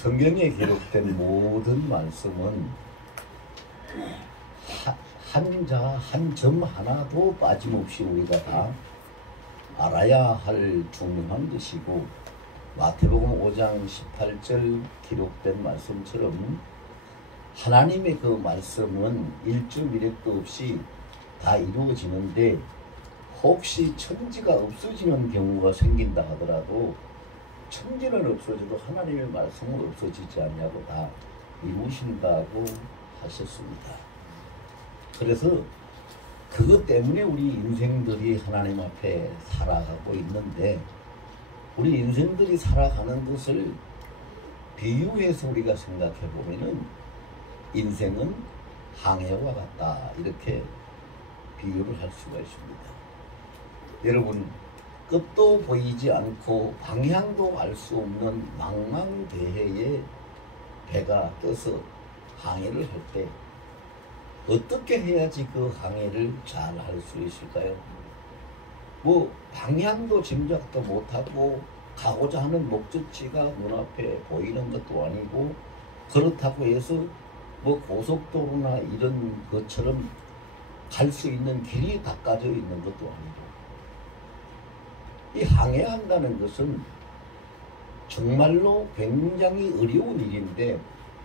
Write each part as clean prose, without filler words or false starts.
성경에 기록된 모든 말씀은 한 점 하나도 빠짐없이 우리가 다 알아야 할 중요한 것이고, 마태복음 5장 18절 기록된 말씀처럼 하나님의 그 말씀은 1.1획도 없이 다 이루어지는데, 혹시 천지가 없어지는 경우가 생긴다 하더라도 천지는 없어져도 하나님의 말씀은 없어지지 않냐고 다 이루신다고 하셨습니다. 그래서 그것 때문에 우리 인생들이 하나님 앞에 살아가고 있는데, 우리 인생들이 살아가는 것을 비유해서 우리가 생각해 보면은 인생은 항해와 같다, 이렇게 비유를 할 수가 있습니다. 여러분, 끝도 보이지 않고 방향도 알 수 없는 망망대해에 배가 떠서 항해를 할 때 어떻게 해야지 그 항해를 잘 할 수 있을까요? 뭐 방향도 짐작도 못하고 가고자 하는 목적지가 눈앞에 보이는 것도 아니고, 그렇다고 해서 뭐 고속도로나 이런 것처럼 갈 수 있는 길이 닦아져 있는 것도 아니고, 이 항해한다는 것은 정말로 굉장히 어려운 일인데,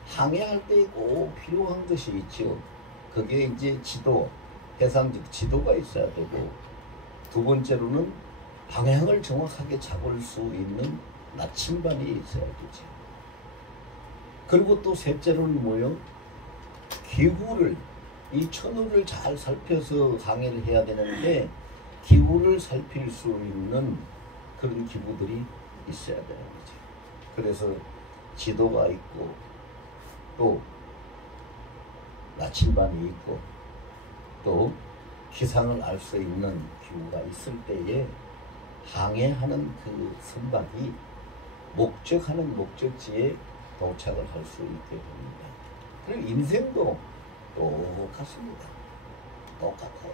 항해할 때 꼭 필요한 것이 있죠. 그게 이제 지도, 해상적 지도가 있어야 되고, 두 번째로는 방향을 정확하게 잡을 수 있는 나침반이 있어야 되죠. 그리고 또 셋째로는 뭐요? 기후를, 이 천우를 잘 살펴서 항해를 해야 되는데, 기후를 살필 수 있는 그런 기구들이 있어야 되는 거죠. 그래서 지도가 있고, 또 나침반이 있고, 또 기상을 알 수 있는 기구가 있을 때에 항해하는 그 선박이 목적하는 목적지에 도착을 할 수 있게 됩니다. 그리고 인생도 똑같습니다. 똑같아요.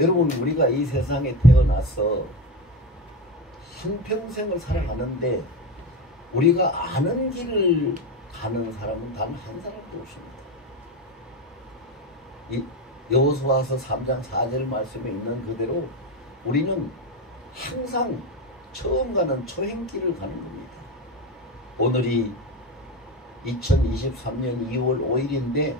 여러분, 우리가 이 세상에 태어나서 한평생을 살아가는데 우리가 아는 길을 가는 사람은 단 한 사람도 없습니다. 이 여호수아서 3장 4절 말씀에 있는 그대로 우리는 항상 처음 가는 초행길을 가는 겁니다. 오늘이 2023년 2월 5일인데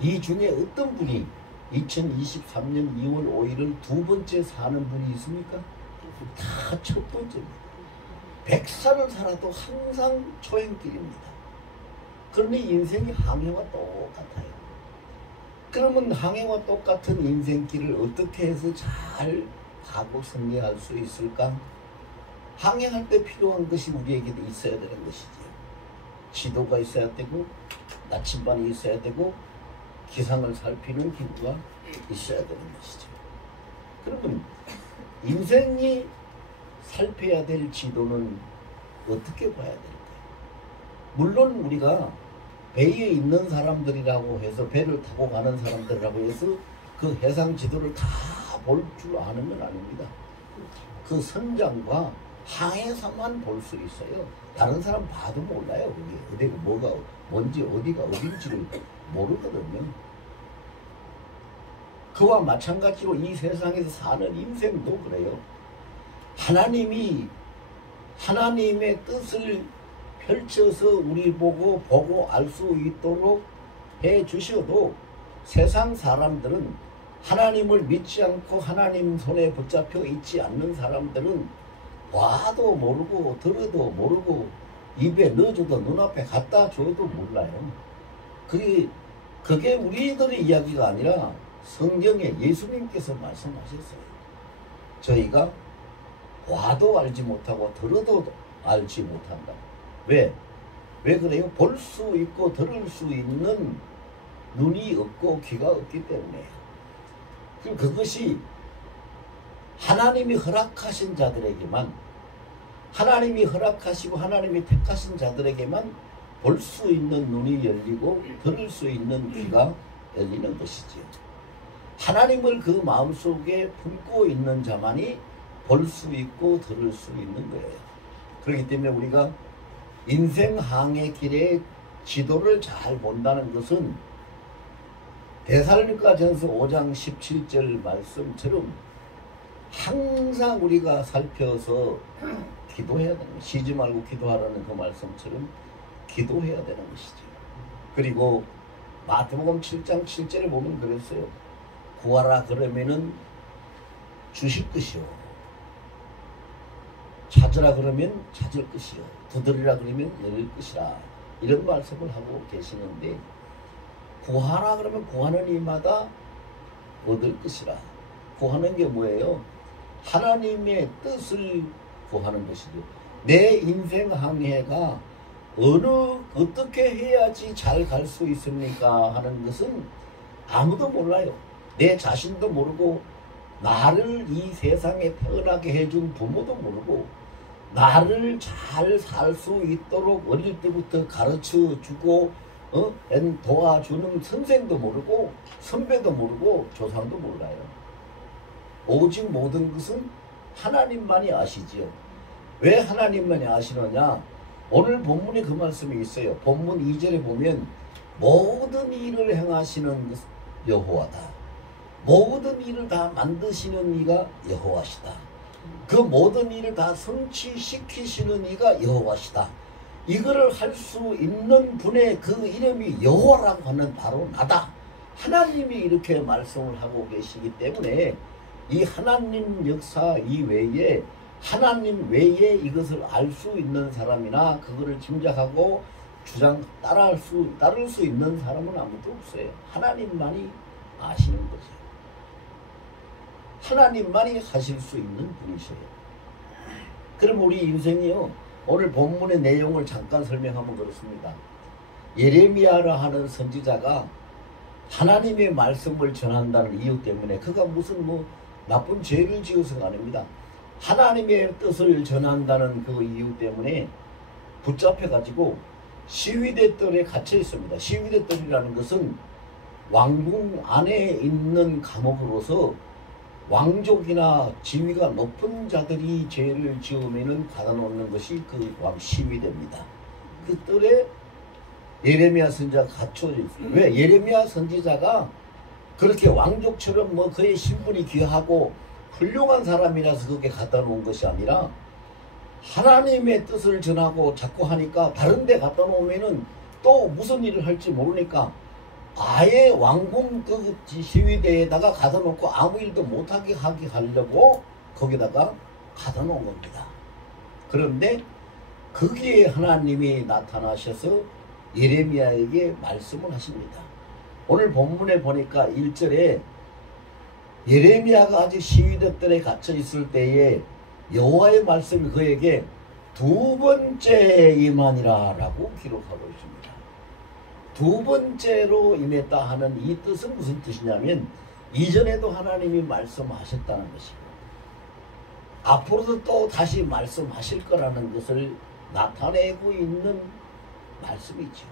이 중에 어떤 분이 2023년 2월 5일을 두 번째 사는 분이 있습니까? 다 첫 번째입니다. 100살을 살아도 항상 초행길입니다. 그런데 인생이 항해와 똑같아요. 그러면 항해와 똑같은 인생길을 어떻게 해서 잘 가고 승리할 수 있을까? 항해할 때 필요한 것이 우리에게도 있어야 되는 것이죠. 지도가 있어야 되고, 나침반이 있어야 되고, 기상을 살피는 기구가 있어야 되는 것이죠. 그러면 인생이 살펴야 될 지도는 어떻게 봐야 될까요? 물론 우리가 배에 있는 사람들이라고 해서, 배를 타고 가는 사람들이라고 해서 그 해상 지도를 다 볼 줄 아는 건 아닙니다. 그 선장과 항해사만 볼 수 있어요. 다른 사람 봐도 몰라요. 그게 어디가 뭐가 뭔지, 어디가 어딘지를 모르거든요. 그와 마찬가지로 이 세상에서 사는 인생도 그래요. 하나님이 하나님의 뜻을 펼쳐서 우리 보고 알 수 있도록 해 주셔도, 세상 사람들은, 하나님을 믿지 않고 하나님 손에 붙잡혀 있지 않는 사람들은 봐도 모르고 들어도 모르고 입에 넣어줘도 눈앞에 갖다 줘도 몰라요. 그게 우리들의 이야기가 아니라 성경에 예수님께서 말씀하셨어요. 저희가 봐도 알지 못하고 들어도 알지 못한다. 왜 그래요? 볼 수 있고 들을 수 있는 눈이 없고 귀가 없기 때문에요. 그럼 그것이 하나님이 허락하신 자들에게만, 하나님이 허락하시고 하나님이 택하신 자들에게만 볼 수 있는 눈이 열리고 들을 수 있는 귀가 열리는 것이지요. 하나님을 그 마음속에 품고 있는 자만이 볼 수 있고 들을 수 있는 거예요. 그렇기 때문에 우리가 인생 항해 길의 지도를 잘 본다는 것은 데살로니가 전서 5장 17절 말씀처럼 항상 우리가 살펴서 기도해야 되는 거예요. 쉬지 말고 기도하라는 그 말씀처럼 기도해야 되는 것이죠. 그리고 마태복음 7장 7절에 보면 그랬어요. 구하라 그러면은 주실 것이요. 찾으라 그러면 찾을 것이요. 두드리라 그러면 열릴 것이라. 이런 말씀을 하고 계시는데 구하라 그러면 구하는 이마다 얻을 것이라. 구하는 게 뭐예요? 하나님의 뜻을 구하는 것이죠. 내 인생 항해가 어떻게 해야지 잘 갈 수 있습니까? 하는 것은 아무도 몰라요. 내 자신도 모르고 나를 이 세상에 태어나게 해준 부모도 모르고 나를 잘 살 수 있도록 어릴 때부터 가르쳐주고 도와주는 선생도 모르고 선배도 모르고 조상도 몰라요. 오직 모든 것은 하나님만이 아시지요. 왜 하나님만이 아시느냐? 오늘 본문에 그 말씀이 있어요. 본문 2절에 보면 모든 일을 행하시는 여호와다. 모든 일을 다 만드시는 이가 여호와시다. 그 모든 일을 다 성취시키시는 이가 여호와시다. 이거를 할 수 있는 분의 그 이름이 여호와라고 하는 바로 나다. 하나님이 이렇게 말씀을 하고 계시기 때문에 이 하나님 역사 이외에 하나님 외에 이것을 알 수 있는 사람이나 그거를 짐작하고 따를 수 있는 사람은 아무도 없어요. 하나님만이 아시는 거죠. 하나님만이 하실 수 있는 분이셔요. 그럼 우리 인생이요, 오늘 본문의 내용을 잠깐 설명하면 그렇습니다. 예레미야라 하는 선지자가 하나님의 말씀을 전한다는 이유 때문에 그가 무슨 나쁜 죄를 지어서가 아닙니다. 하나님의 뜻을 전한다는 그 이유 때문에 붙잡혀가지고 시위대들에 갇혀 있습니다. 시위대들이라는 것은 왕궁 안에 있는 감옥으로서 왕족이나 지위가 높은 자들이 죄를 지으면은 가둬놓는 것이 그 시위대입니다. 그 뜰에 예레미야 선지자가 갇혀져 있어요. 왜? 예레미야 선지자가 그렇게 왕족처럼 그의 신분이 귀하고 훌륭한 사람이라서 그렇게 갖다 놓은 것이 아니라 하나님의 뜻을 전하고 자꾸 하니까 다른 데 갖다 놓으면은 또 무슨 일을 할지 모르니까 아예 왕궁 그 시위대에다가 가다 놓고 아무 일도 못하게 하려고 거기다가 가다 놓은 겁니다. 그런데 거기에 하나님이 나타나셔서 예레미야에게 말씀을 하십니다. 오늘 본문에 보니까 1절에 예레미야가 아직 시위대들에 갇혀 있을 때에 여호와의 말씀이 그에게 두 번째 임하니라 라고 기록하고 있습니다. 두 번째로 임했다 하는 이 뜻은 무슨 뜻이냐면 이전에도 하나님이 말씀하셨다는 것이고 앞으로도 또 다시 말씀하실 거라는 것을 나타내고 있는 말씀이죠.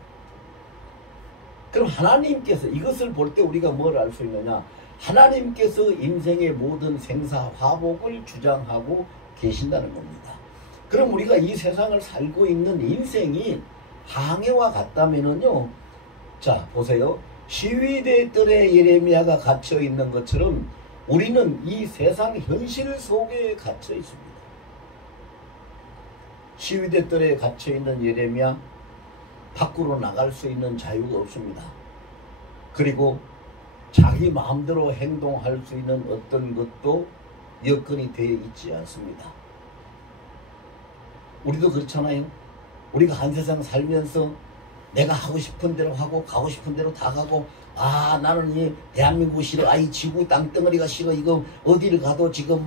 그럼 하나님께서 이것을 볼 때 우리가 뭘 알 수 있느냐? 하나님께서 인생의 모든 생사화복을 주장하고 계신다는 겁니다. 그럼 우리가 이 세상을 살고 있는 인생이 항해와 같다면은요, 자 보세요. 시위대들의 예레미야가 갇혀 있는 것처럼 우리는 이 세상 현실 속에 갇혀 있습니다. 시위대들에 갇혀 있는 예레미야, 밖으로 나갈 수 있는 자유가 없습니다. 그리고 자기 마음대로 행동할 수 있는 어떤 것도 여건이 되어 있지 않습니다. 우리도 그렇잖아요. 우리가 한 세상 살면서 내가 하고 싶은 대로 하고 가고 싶은 대로 다 가고 나는 이 대한민국 싫어. 이 지구 땅덩어리가 싫어. 이거 어디를 가도 지금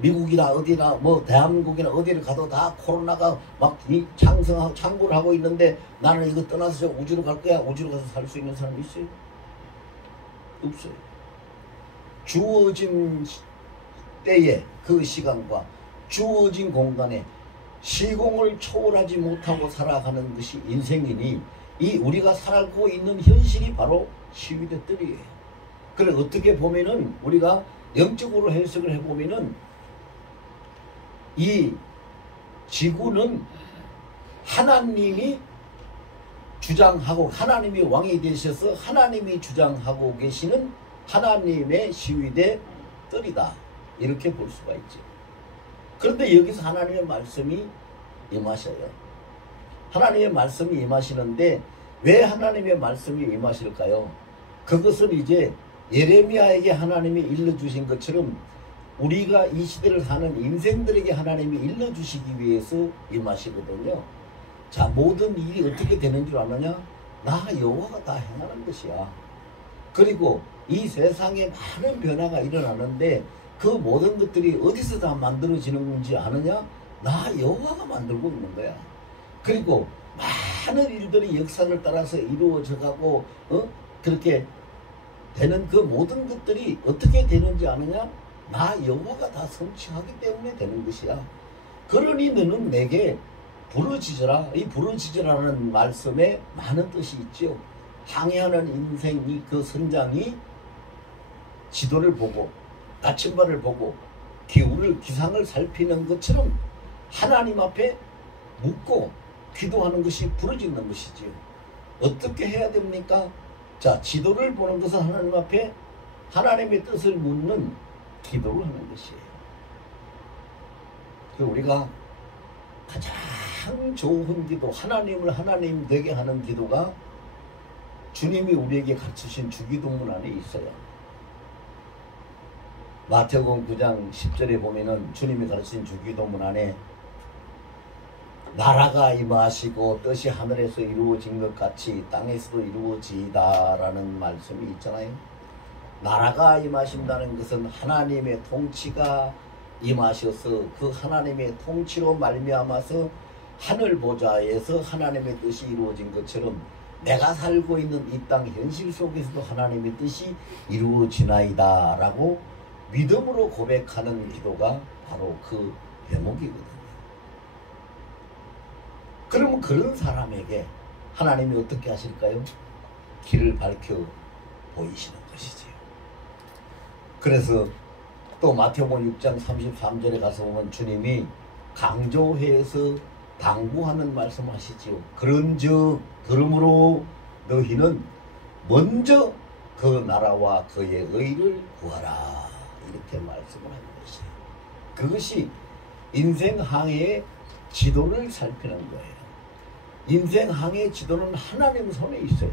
미국이나 어디나 대한민국이나 어디를 가도 다 코로나가 막 창구를 하고 있는데 나는 이거 떠나서 저 우주로 갈 거야. 우주로 가서 살 수 있는 사람이 있어요? 없어요. 주어진 때에 그 시간과 주어진 공간에 시공을 초월하지 못하고 살아가는 것이 인생이니 이 우리가 살고 있는 현실이 바로 시위대들이에요. 그래 어떻게 보면은 우리가 영적으로 해석을 해보면은 이 지구는 하나님이 주장하고 하나님이 왕이 되셔서 하나님이 주장하고 계시는 하나님의 시위대 뜰이다. 이렇게 볼 수가 있죠. 그런데 여기서 하나님의 말씀이 임하셔요. 하나님의 말씀이 임하시는데 왜 하나님의 말씀이 임하실까요? 그것은 이제 예레미야에게 하나님이 일러주신 것처럼 우리가 이 시대를 사는 인생들에게 하나님이 일러주시기 위해서 임하시거든요. 자, 모든 일이 어떻게 되는 줄 아느냐? 나 여호와가 다 행하는 것이야. 그리고 이 세상에 많은 변화가 일어나는데 그 모든 것들이 어디서 다 만들어지는 건지 아느냐? 나 여호와가 만들고 있는 거야. 그리고 많은 일들이 역사를 따라서 이루어져 가고 그렇게 되는 그 모든 것들이 어떻게 되는지 아느냐? 나 여호와가 다 성취하기 때문에 되는 것이야. 그러니 너는 내게 부르짖으라. 이 부르짖으라는 말씀에 많은 뜻이 있죠. 항해하는 인생이 그 선장이 지도를 보고 나침반을 보고 기상을 살피는 것처럼 하나님 앞에 묻고 기도하는 것이 부르짖는 것이지요. 어떻게 해야 됩니까? 자, 지도를 보는 것은 하나님 앞에 하나님의 뜻을 묻는 기도를 하는 것이에요. 우리가 가장 좋은 기도, 하나님을 하나님 되게 하는 기도가 주님이 우리에게 가르치신 주기도문 안에 있어요. 마태복음 9장 10절에 보면은 주님이 가르친 주기도문 안에 나라가 임하시고 뜻이 하늘에서 이루어진 것 같이 땅에서도 이루어지이다 라는 말씀이 있잖아요. 나라가 임하신다는 것은 하나님의 통치가 임하셔서 그 하나님의 통치로 말미암아서 하늘 보좌에서 하나님의 뜻이 이루어진 것처럼 내가 살고 있는 이 땅 현실 속에서도 하나님의 뜻이 이루어지나이다 라고 믿음으로 고백하는 기도가 바로 그 대목이거든요. 그러면 그런 사람에게 하나님이 어떻게 하실까요? 길을 밝혀 보이시는 것이지요. 그래서 또 마태복음 6장 33절에 가서 보면 주님이 강조해서 당부하는 말씀하시지요. 그런즉 그러므로 너희는 먼저 그 나라와 그의 의를 구하라. 이렇게 말씀을 하는 것이에요. 그것이 인생 항해의 지도를 살피는 거예요. 인생 항해의 지도는 하나님 손에 있어요.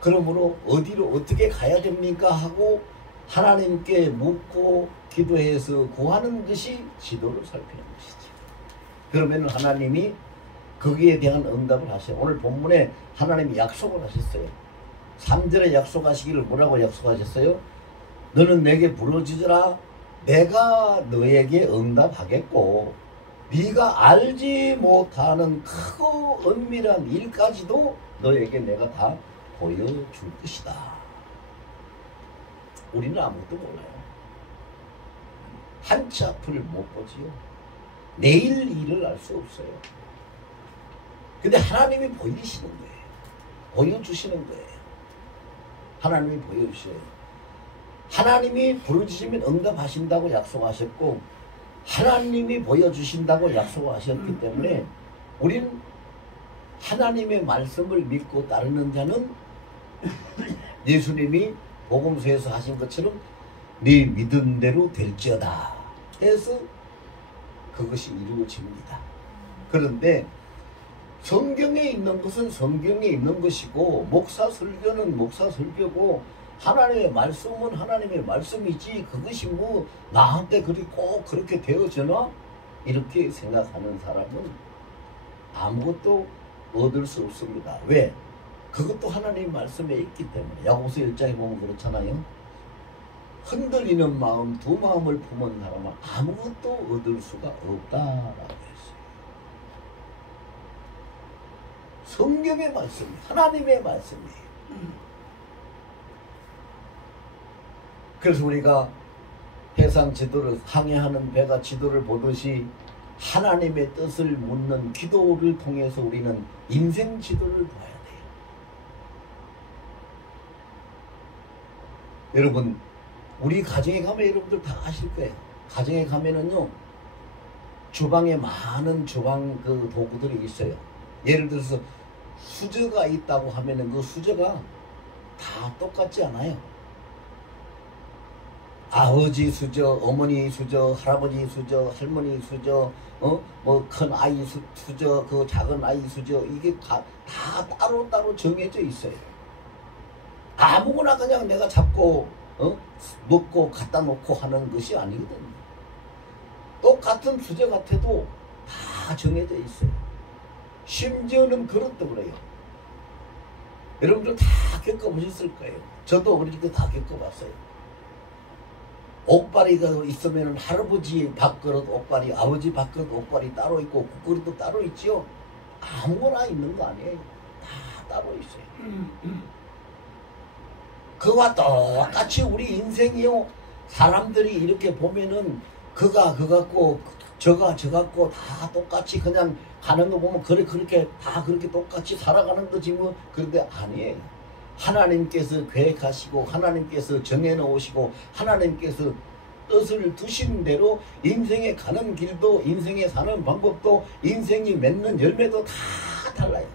그러므로 어디로 어떻게 가야 됩니까 하고 하나님께 묻고 기도해서 구하는 것이 지도를 살피는 것이죠. 그러면 하나님이 거기에 대한 응답을 하셔요. 오늘 본문에 하나님이 약속을 하셨어요. 3절에 약속하시기를 뭐라고 약속하셨어요? 너는 내게 부르짖으라. 내가 너에게 응답하겠고 네가 알지 못하는 크고 은밀한 일까지도 너에게 내가 다 보여줄 것이다. 우리는 아무것도 몰라요. 한치 앞을 못 보지요. 내일 일을 알 수 없어요. 근데 하나님이 보이시는 거예요. 보여주시는 거예요. 하나님이 보여주셔요. 하나님이 부르짖으면 응답하신다고 약속하셨고 하나님이 보여주신다고 약속하셨기 때문에 우리는 하나님의 말씀을 믿고 따르는 자는 예수님이 복음서에서 하신 것처럼 네 믿은 대로 될지어다 해서 그것이 이루어집니다. 그런데 성경에 있는 것은 성경에 있는 것이고 목사 설교는 목사 설교고 하나님의 말씀은 하나님의 말씀이지 그것이 뭐 나한테 꼭 그렇게 되어지나? 이렇게 생각하는 사람은 아무것도 얻을 수 없습니다. 왜? 그것도 하나님의 말씀에 있기 때문에. 야고보서 1장에 보면 그렇잖아요. 흔들리는 마음, 두 마음을 품은 사람은 아무것도 얻을 수가 없다라고 했어요. 성경의 말씀, 하나님의 말씀이에요. 그래서 우리가 해상 지도를 항해하는 배가 지도를 보듯이 하나님의 뜻을 묻는 기도를 통해서 우리는 인생 지도를 봐야 돼요. 여러분, 우리 가정에 가면 여러분들 다 아실 거예요. 가정에 가면은요, 주방에 많은 주방 그 도구들이 있어요. 예를 들어서 수저가 있다고 하면은 그 수저가 다 똑같지 않아요. 아버지 수저, 어머니 수저, 할아버지 수저, 할머니 수저, 뭐 큰 아이 수저, 그 작은 아이 수저, 이게 다 따로따로 정해져 있어요. 아무거나 그냥 내가 잡고 먹고 갖다 놓고 하는 것이 아니거든요. 똑같은 수저 같아도 다 정해져 있어요. 심지어는 그렇다고 그래요. 여러분들 다 겪어보셨을 거예요. 저도 어릴 때 다 겪어봤어요. 옥발이가 있으면 할아버지 밥그릇 옥발이, 아버지 밥그릇 옥발이 따로 있고 국그릇도 따로 있지요. 아무거나 있는 거 아니에요. 다 따로 있어요. 그와 똑같이 우리 인생이요. 사람들이 이렇게 보면은 그가 그 같고 저가 저 같고 다 똑같이 그냥 가는 거 보면 그렇게 다 그렇게 똑같이 살아가는 거지 뭐. 그런데 아니에요. 하나님께서 계획하시고 하나님께서 정해놓으시고 하나님께서 뜻을 두신 대로 인생에 가는 길도 인생에 사는 방법도 인생이 맺는 열매도 다 달라요.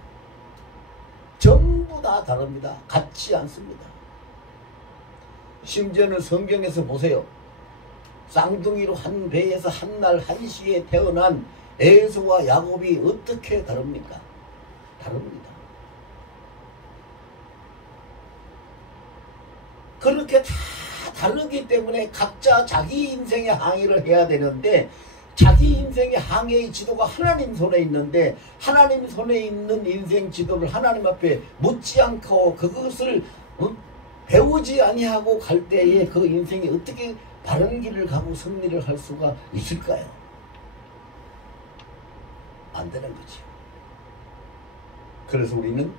전부 다 다릅니다. 같지 않습니다. 심지어는 성경에서 보세요. 쌍둥이로 한 배에서 한날 한시에 태어난 에서와 야곱이 어떻게 다릅니까? 다릅니다. 그렇게 다 다르기 때문에 각자 자기 인생의 항해를 해야 되는데 자기 인생의 항해의 지도가 하나님 손에 있는데 하나님 손에 있는 인생 지도를 하나님 앞에 묻지 않고 그것을 배우지 아니하고 갈 때에 그 인생이 어떻게 바른 길을 가고 승리를 할 수가 있을까요? 안 되는 거죠. 그래서 우리는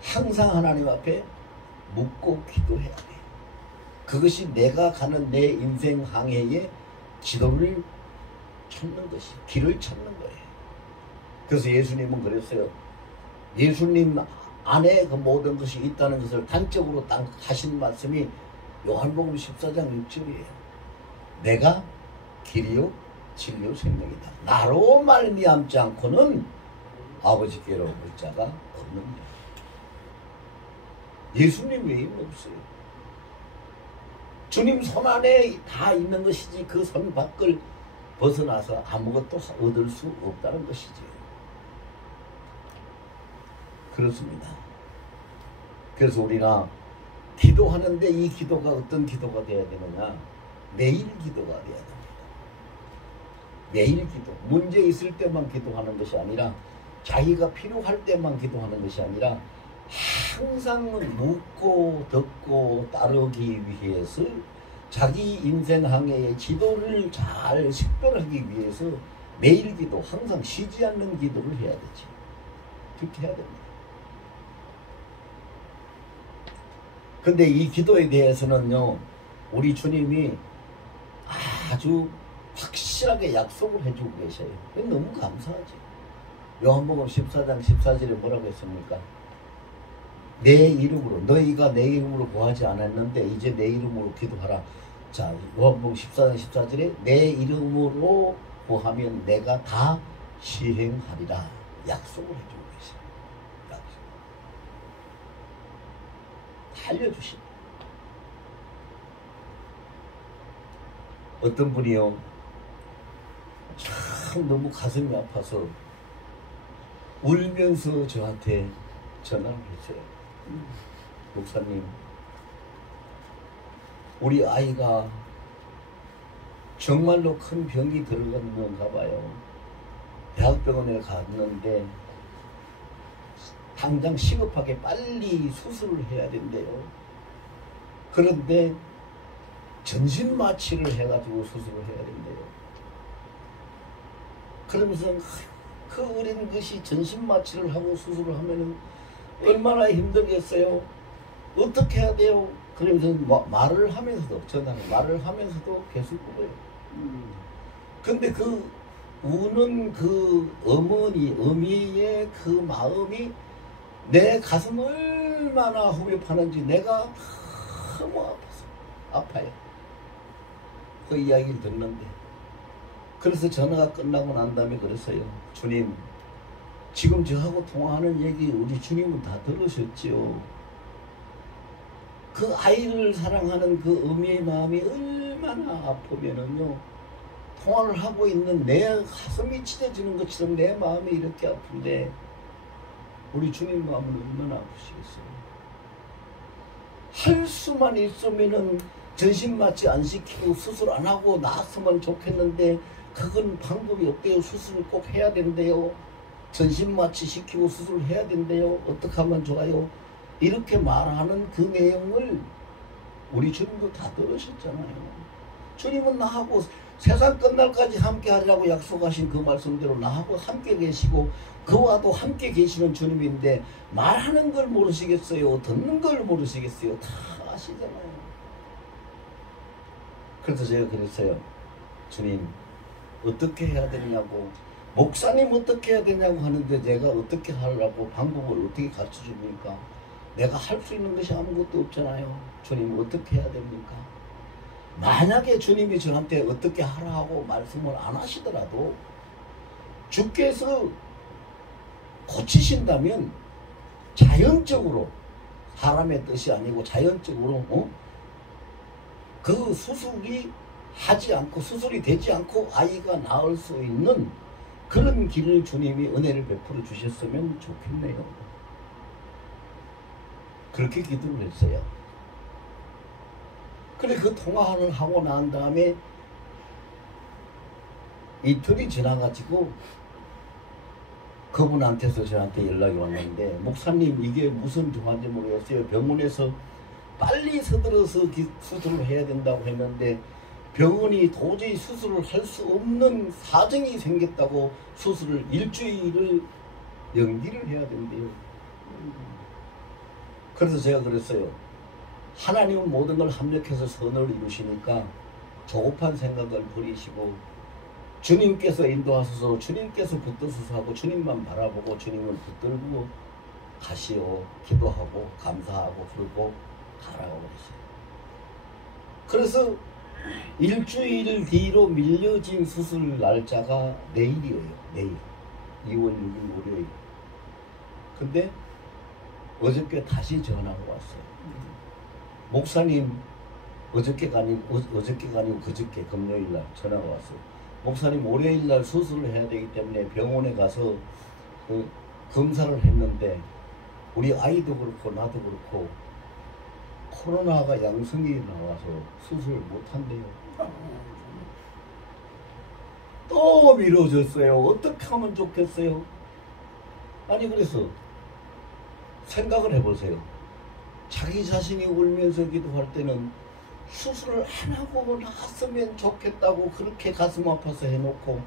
항상 하나님 앞에 묻고 기도해야 돼. 그것이 내가 가는 내 인생 항해의 지도를 찾는 것이, 길을 찾는 거예요. 그래서 예수님은 그랬어요. 예수님 안에 그 모든 것이 있다는 것을 단적으로 딱 하신 말씀이 요한복음 14장 6절이에요. 내가 길이요 진리요 생명이다. 나로 말미암지 않고는 아버지께로 올 자가 없느니라. 예수님 외에는 없어요. 주님 손 안에 다 있는 것이지 그 손 밖을 벗어나서 아무것도 얻을 수 없다는 것이지. 그렇습니다. 그래서 우리가 기도하는데 이 기도가 어떤 기도가 되어야 되느냐? 매일 기도가 되어야 됩니다. 매일 기도. 문제 있을 때만 기도하는 것이 아니라 자기가 필요할 때만 기도하는 것이 아니라 항상 묻고 듣고 따르기 위해서 자기 인생 항해의 지도를 잘 식별하기 위해서 매일 기도, 항상 쉬지 않는 기도를 해야 되지. 그렇게 해야 됩니다. 근데 이 기도에 대해서는요, 우리 주님이 아주 확실하게 약속을 해주고 계셔요. 너무 감사하지. 요한복음 14장 14절에 뭐라고 했습니까? 내 이름으로, 너희가 내 이름으로 구하지 않았는데 이제 내 이름으로 기도하라. 자, 요한복음 14장 14절에 내 이름으로 구하면 내가 다 시행하리라. 약속을 해주고 계셔요. 다 알려주십니다. 어떤 분이요, 참 너무 가슴이 아파서 울면서 저한테 전화를 했어요. 목사님, 우리 아이가 정말로 큰 병이 들어갔는가 봐요. 대학병원에 갔는데 당장 시급하게 빨리 수술을 해야 된대요. 그런데 전신마취를 해가지고 수술을 해야 된대요. 그러면서 그 어린 것이 전신마취를 하고 수술을 하면은 얼마나 힘들겠어요. 어떻게 해야 돼요? 그러면서 말을 하면서도, 전화를 말을 하면서도 계속 울어요. 근데 그 우는 그 어미의 그 마음이 내 가슴을 얼마나 후벼파는지 내가 너무 아파요. 그 이야기를 듣는데. 그래서 전화가 끝나고 난 다음에 그랬어요. 주님, 지금 저하고 통화하는 얘기 우리 주님은 다 들으셨지요. 그 아이를 사랑하는 그 어미의 마음이 얼마나 아프면은요, 통화를 하고 있는 내 가슴이 찢어지는 것처럼 내 마음이 이렇게 아픈데 우리 주님 마음은 얼마나 아프시겠어요. 할 수만 있으면은 전신 마취 안 시키고 수술 안 하고 나았으면 좋겠는데 그건 방법이 없대요. 수술을 꼭 해야 된대요. 전신 마취 시키고 수술을 해야 된대요. 어떻게 하면 좋아요? 이렇게 말하는 그 내용을 우리 주님도 다 들으셨잖아요. 주님은 나하고 세상 끝날까지 함께 하리라고 약속하신 그 말씀대로 나하고 함께 계시고 그와도 함께 계시는 주님인데 말하는 걸 모르시겠어요? 듣는 걸 모르시겠어요? 다 아시잖아요. 그래서 제가 그랬어요. 주님, 어떻게 해야 되냐고, 목사님 어떻게 해야 되냐고 하는데 제가 어떻게 하려고 방법을 어떻게 가르쳐 줍니까? 내가 할 수 있는 것이 아무것도 없잖아요. 주님 어떻게 해야 됩니까? 만약에 주님이 저한테 어떻게 하라고 말씀을 안 하시더라도 주께서 고치신다면 자연적으로, 사람의 뜻이 아니고 자연적으로 그 수술이 하지 않고 수술이 되지 않고 아이가 나을 수 있는 그런 길을 주님이 은혜를 베풀어 주셨으면 좋겠네요. 그렇게 기도를 했어요. 그래 그 통화를 하고 난 다음에 이틀이 지나가지고 그분한테서 저한테 연락이 왔는데, 목사님 이게 무슨 병인지 모르겠어요. 병원에서 빨리 서둘러서 수술을 해야 된다고 했는데 병원이 도저히 수술을 할 수 없는 사정이 생겼다고 수술을 일주일을 연기를 해야 된대요. 그래서 제가 그랬어요. 하나님은 모든 걸 합력해서 선을 이루시니까 조급한 생각을 버리시고 주님께서 인도하셔서 주님께서 붙드셔서 하고 주님만 바라보고 주님을 붙들고 가시오. 기도하고 감사하고 그러고 가라고 그랬어요. 그래서 일주일 뒤로 밀려진 수술 날짜가 내일이에요. 내일 2월 6일 월요일. 근데 어저께 다시 전화가 왔어요. 목사님, 어저께가 아니고 그저께 금요일날 전화가 왔어요. 목사님 월요일날 수술을 해야 되기 때문에 병원에 가서 그 검사를 했는데 우리 아이도 그렇고 나도 그렇고 코로나가 양성이 나와서 수술을 못한대요. 또 미뤄졌어요. 어떻게 하면 좋겠어요? 아니 그래서 생각을 해보세요. 자기 자신이 울면서 기도할 때는 수술을 안 하고 나았으면 좋겠다고 그렇게 가슴 아파서 해놓고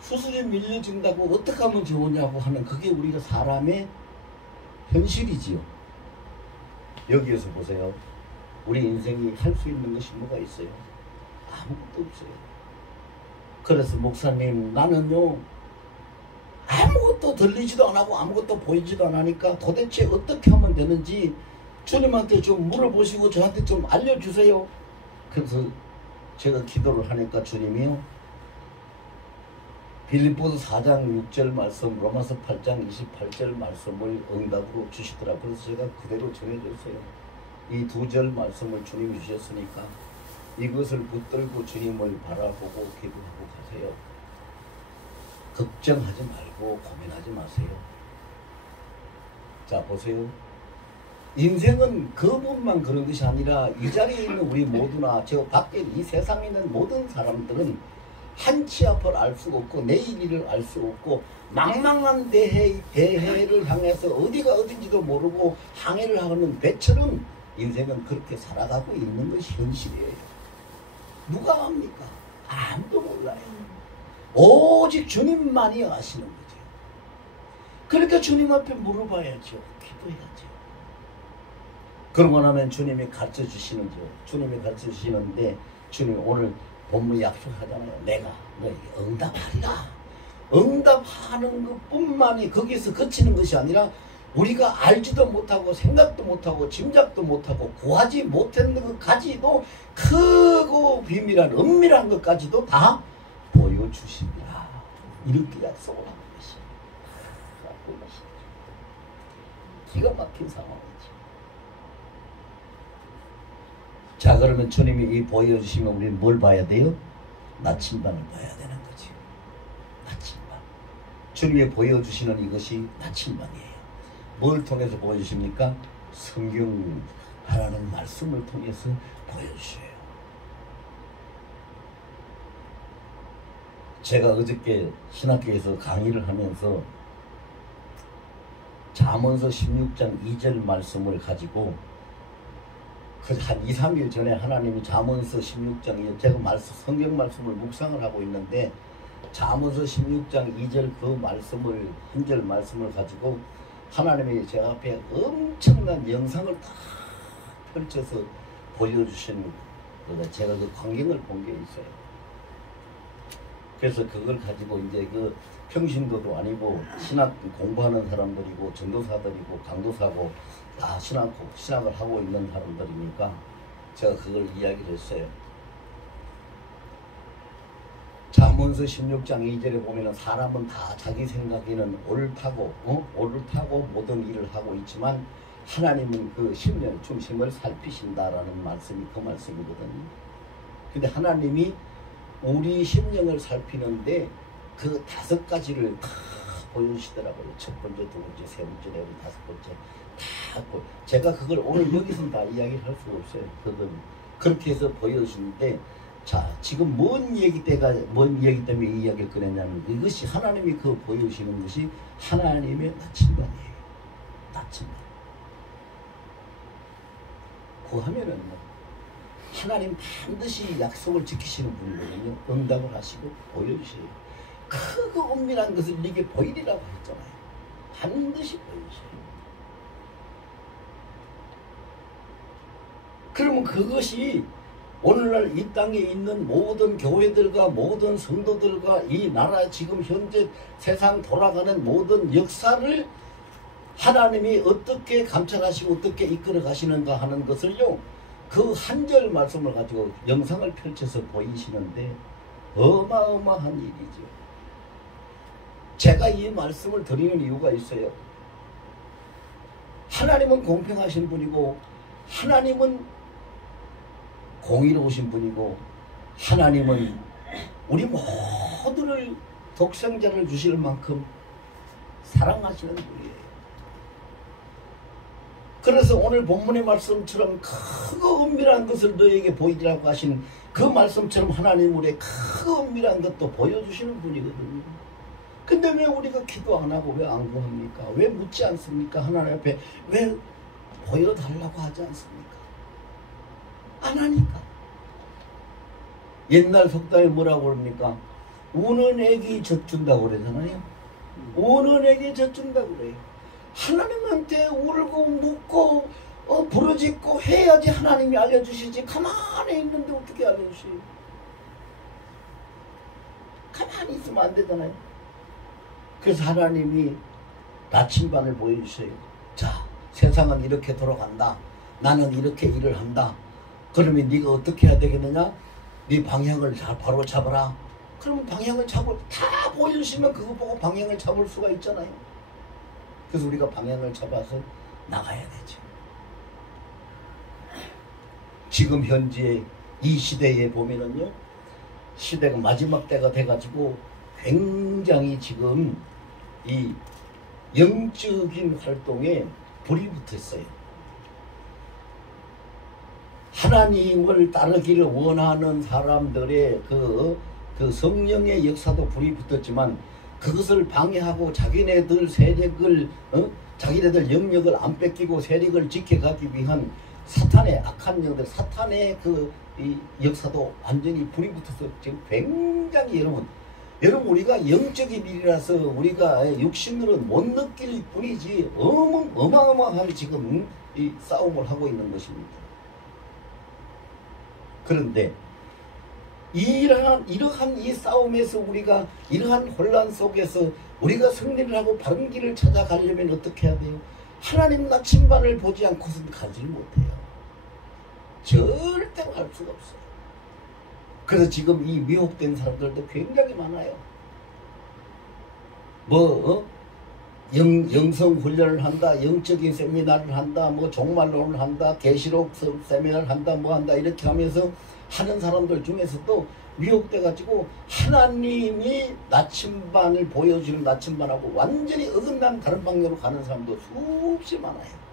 수술이 밀려진다고 어떻게 하면 좋으냐고 하는, 그게 우리가 사람의 현실이지요. 여기에서 보세요. 우리 인생이 할 수 있는 것이 뭐가 있어요? 아무것도 없어요. 그래서 목사님, 나는요 아무것도 들리지도 않고 아무것도 보이지도 않으니까 도대체 어떻게 하면 되는지 주님한테 좀 물어보시고 저한테 좀 알려주세요. 그래서 제가 기도를 하니까 주님이요, 빌립보서 4장 6절 말씀, 로마서 8장 28절 말씀을 응답으로 주시더라고요. 그래서 제가 그대로 전해줬어요. 이 두 절 말씀을 주님이 주셨으니까 이것을 붙들고 주님을 바라보고 기도하고 가세요. 걱정하지 말고 고민하지 마세요. 자 보세요. 인생은 그분만 그런 것이 아니라 이 자리에 있는 우리 모두나 저 밖에 이 세상에 있는 모든 사람들은 한치 앞을 알 수가 없고 내일을 알 수 없고 망망한 대해를 향해서 어디가 어딘지도 모르고 항해를 하는 배처럼 인생은 그렇게 살아가고 있는 것이 현실이에요. 누가 압니까? 아무도 몰라요. 오직 주님만이 아시는 거죠. 그러니까 주님 앞에 물어봐야죠. 기도해야죠. 그러고 나면 주님이 가르쳐 주시는죠. 주님이 가르쳐 주시는데 주님 오늘 본문 약속하잖아요. 내가 너에게 응답하리라. 응답하는 것뿐만이 거기서 그치는 것이 아니라 우리가 알지도 못하고 생각도 못하고 짐작도 못하고 구하지 못했는 것까지도 크고 비밀한 은밀한 것까지도 다 보여주십니다. 이렇게 약속을 하는 것이에요. 보이시죠? 기가 막힌 상황이지. 자, 그러면 주님이 이 보여주시면 우리는 뭘 봐야 돼요? 나침반을 봐야 되는 거지. 나침반. 주님이 보여주시는 이것이 나침반이에요. 뭘 통해서 보여주십니까? 성경 하나는 말씀을 통해서 보여주셔요. 제가 어저께 신학교에서 강의를 하면서 잠언서 16장 2절 말씀을 가지고 한 2, 3일 전에 하나님이 잠언서 16장 제가 성경 말씀을 묵상을 하고 있는데 잠언서 16장 2절 그 말씀을 한 절 말씀을 가지고 하나님이 제 앞에 엄청난 영상을 다 펼쳐서 보여주신 제가 그 광경을 본 게 있어요. 그래서 그걸 가지고 이제 그 평신도도 아니고 신학 공부하는 사람들이고 전도사들이고 강도사고 다 신학을 하고 있는 사람들이니까 제가 그걸 이야기를 했어요. 잠언서 16장 2절에 보면은 사람은 다 자기 생각에는 옳다고 모든 일을 하고 있지만 하나님은 그 심령 중심을 살피신다라는 말씀이 그 말씀이거든요. 근데 하나님이 우리 심령을 살피는데 그 5가지를 다 보여주시더라고요. 첫 번째, 두 번째, 세 번째, 네 번째, 다섯 번째 다 제가 그걸 오늘 여기서 다 이야기를 할 수가 없어요. 그건 그렇게 해서 보여주시는데 자, 지금 뭔 얘기 때문에 이 이야기를 꺼냈냐면 이것이 하나님이 그 보여주시는 것이 하나님의 나침반이에요. 나침반. 그거 하면은 하나님 반드시 약속을 지키시는 분이거든요. 응답을 하시고 보여주셔요. 크고 은밀한 것을 네게 보이리라고 했잖아요. 반드시 보여주셔요. 그러면 그것이 오늘날 이 땅에 있는 모든 교회들과 모든 성도들과 이 나라 지금 현재 세상 돌아가는 모든 역사를 하나님이 어떻게 감찰하시고 어떻게 이끌어 가시는가 하는 것을요. 그 한 절 말씀을 가지고 영상을 펼쳐서 보이시는데 어마어마한 일이죠. 제가 이 말씀을 드리는 이유가 있어요. 하나님은 공평하신 분이고 하나님은 공의로우신 분이고 하나님은 우리 모두를 독생자를 주실 만큼 사랑하시는 분이에요. 그래서 오늘 본문의 말씀처럼 크고 은밀한 것을 너에게 보이라고 하신 그 말씀처럼 하나님 우리의 크고 은밀한 것도 보여주시는 분이거든요. 근데 왜 우리가 기도 안 하고 왜 안 구합니까? 왜 묻지 않습니까? 하나님 앞에 왜 보여달라고 하지 않습니까? 안 하니까. 옛날 속담에 뭐라고 그럽니까? 우는 애기 젖준다고 그러잖아요. 우는 애기 젖준다고 그래요. 하나님한테 울고 묻고 부르짖고 해야지 하나님이 알려주시지. 가만히 있는데 어떻게 알려주세요? 가만히 있으면 안 되잖아요. 그래서 하나님이 나침반을 보여주세요. 자, 세상은 이렇게 돌아간다. 나는 이렇게 일을 한다. 그러면 네가 어떻게 해야 되겠느냐? 네 방향을 바로 잡아라. 그러면 방향을 다 보여주시면 그거 보고 방향을 잡을 수가 있잖아요. 그래서 우리가 방향을 잡아서 나가야 되죠. 지금 현재 이 시대에 보면은요, 시대가 마지막 때가 돼가지고 굉장히 지금 이 영적인 활동에 불이 붙었어요. 하나님을 따르기를 원하는 사람들의 그 성령의 역사도 불이 붙었지만 그것을 방해하고 자기네들 세력을 자기네들 영역을 안 뺏기고 세력을 지켜가기 위한 사탄의 악한 영들, 사탄의 이 역사도 완전히 불이 붙어서 지금 굉장히 여러분 우리가 영적인 일이라서 우리가 육신으로 못 느낄 뿐이지 어마어마한 지금 이 싸움을 하고 있는 것입니다. 그런데 이러한 이 싸움에서 우리가 이러한 혼란 속에서 우리가 승리를 하고 바른 길을 찾아가려면 어떻게 해야 돼요? 하나님 나침반을 보지 않고서는 가지를 못해요. 절대로 갈 수가 없어요. 그래서 지금 이 미혹된 사람들도 굉장히 많아요. 영성 훈련을 한다, 영적인 세미나를 한다, 뭐 종말론을 한다, 계시록 세미나를 한다, 뭐 한다 이렇게 하면서 하는 사람들 중에서도 미혹돼 가지고 하나님이 나침반을 보여주는 나침반하고 완전히 어긋난 다른 방향으로 가는 사람도 수없이 많아요.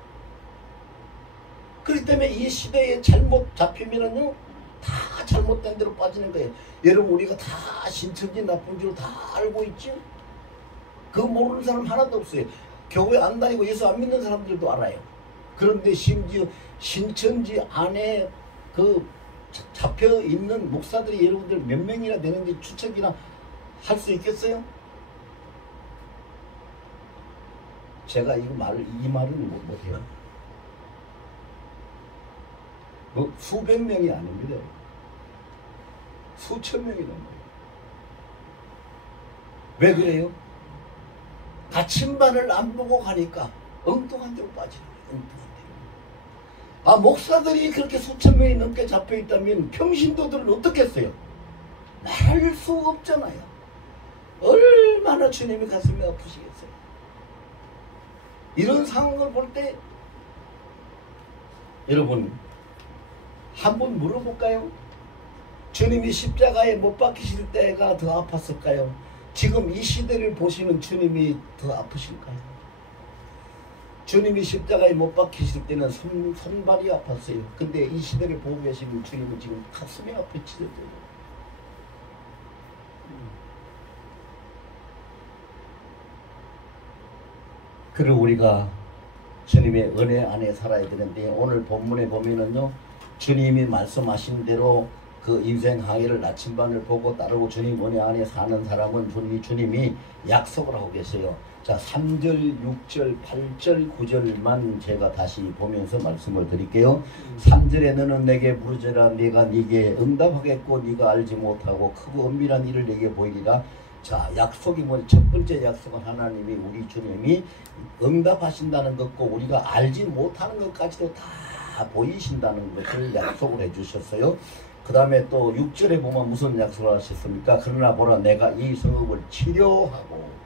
그렇기 때문에 이 시대에 잘못 잡히면은요 다 잘못된 대로 빠지는 거예요. 여러분 우리가 다 신천지 나쁜 줄 다 알고 있죠. 그거 모르는 사람 하나도 없어요. 교회 안 다니고 예수 안 믿는 사람들도 알아요. 그런데 심지어 신천지 안에 그 잡혀 있는 목사들이 여러분들 몇 명이나 되는지 추측이나 할 수 있겠어요? 제가 이 말은 못해요. 뭐 수백 명이 아닙니다. 수천 명이 넘어요. 왜 그래요? 나침반을 안 보고 가니까 엉뚱한 데로 빠지는 거예요. 엉뚱한 데로. 아, 목사들이 그렇게 수천 명이 넘게 잡혀 있다면 평신도들은 어떻겠어요? 말할 수 없잖아요. 얼마나 주님이 가슴이 아프시겠어요. 이런 상황을 볼 때 여러분 한번 물어볼까요? 주님이 십자가에 못 박히실 때가 더 아팠을까요? 지금 이 시대를 보시는 주님이 더 아프실까요? 주님이 십자가에 못 박히실 때는 손발이 아팠어요. 근데 이 시대를 보고 계시는 주님은 지금 가슴이 아프시죠. 그리고 우리가 주님의 은혜 안에 살아야 되는데 오늘 본문에 보면은요 주님이 말씀하신 대로 그 인생 항해를 나침반을 보고 따르고 주님 은혜 안에 사는 사람은 주님이 약속을 하고 계세요. 자 3절, 6절, 8절, 9절만 제가 다시 보면서 말씀을 드릴게요. 3절에 너는 내게 부르짖으라 내가 네게 응답하겠고 네가 알지 못하고 크고 은밀한 일을 내게 보이리라. 자 약속이 뭐지? 첫 번째 약속은 하나님이 우리 주님이 응답하신다는 것과 우리가 알지 못하는 것까지도 다 보이신다는 것을 약속을 해주셨어요. 그 다음에 또 6절에 보면 무슨 약속을 하셨습니까? 그러나 보라 내가 이 성읍을 치료하고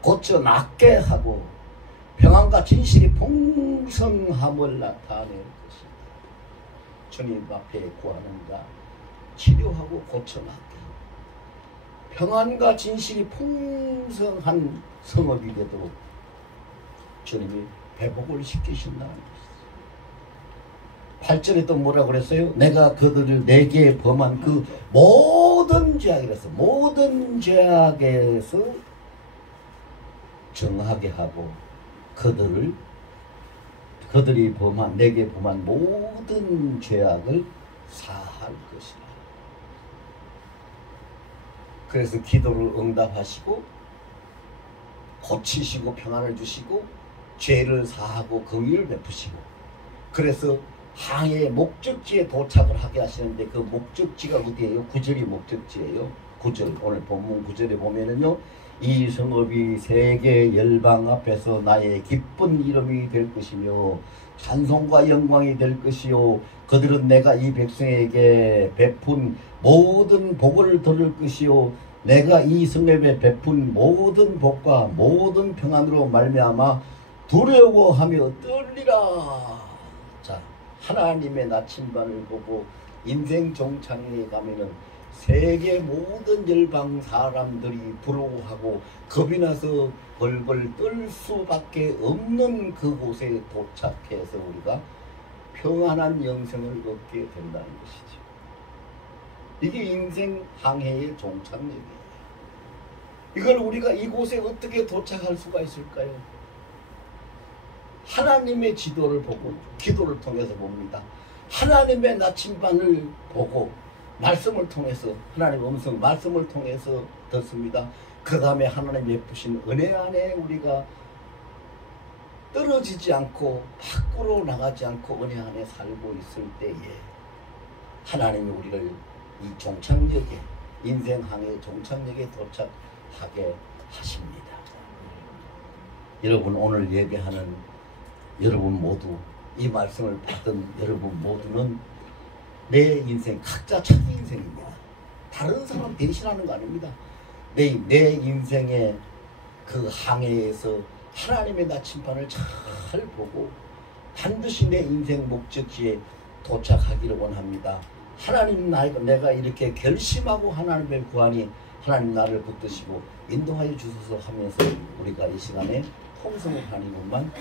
고쳐 낫게 하고 평안과 진실이 풍성함을 나타낼 것이다. 주님 앞에 구하는 자 치료하고 고쳐 낫게 평안과 진실이 풍성한 성읍이 되도록 주님이 회복을 시키신다는 것이죠. 8절에 또 뭐라 그랬어요? 내가 그들을 내게 범한 그 모든 죄악이라서 모든 죄악에서 정하게 하고 그들이 범한 내게 범한 모든 죄악을 사할 것이라. 그래서 기도를 응답하시고 고치시고 평안을 주시고 죄를 사하고 긍휼을 베푸시고 그래서 항해의 목적지에 도착을 하게 하시는데 그 목적지가 어디예요? 9절이 목적지예요. 9절 오늘 본문 9절에 보면은요 이 성읍이 세계 열방 앞에서 나의 기쁜 이름이 될 것이며 찬송과 영광이 될 것이요 그들은 내가 이 백성에게 베푼 모든 복을 들을 것이요 내가 이 성읍에 베푼 모든 복과 모든 평안으로 말미암아 두려워하며 떨리라. 자 하나님의 나침반을 보고 인생 종착리에 가면은 세계 모든 열방 사람들이 부러워하고 겁이 나서 벌벌 떨 수밖에 없는 그곳에 도착해서 우리가 평안한 영생을 얻게 된다는 것이죠. 이게 인생 항해의 종착역이에요. 이걸 우리가 이곳에 어떻게 도착할 수가 있을까요? 하나님의 지도를 보고 기도를 통해서 봅니다. 하나님의 나침반을 보고 말씀을 통해서 하나님의 음성 말씀을 통해서 듣습니다. 그 다음에 하나님이 베푸신 은혜 안에 우리가 떨어지지 않고 밖으로 나가지 않고 은혜 안에 살고 있을 때에 하나님이 우리를 이 종착역에 인생항해 종착역에 도착하게 하십니다. 여러분 오늘 예배하는 여러분 모두 이 말씀을 받은 여러분 모두는 내 인생 각자 자기 인생입니다. 다른 사람 대신하는 거 아닙니다. 내 인생의 그 항해에서 하나님의 나침반을 잘 보고 반드시 내 인생 목적지에 도착하기를 원합니다. 하나님 내가 이렇게 결심하고 하나님을 구하니 하나님 나를 붙드시고 인도하여 주소서 하면서 우리가 이 시간에 통성을 하는 것만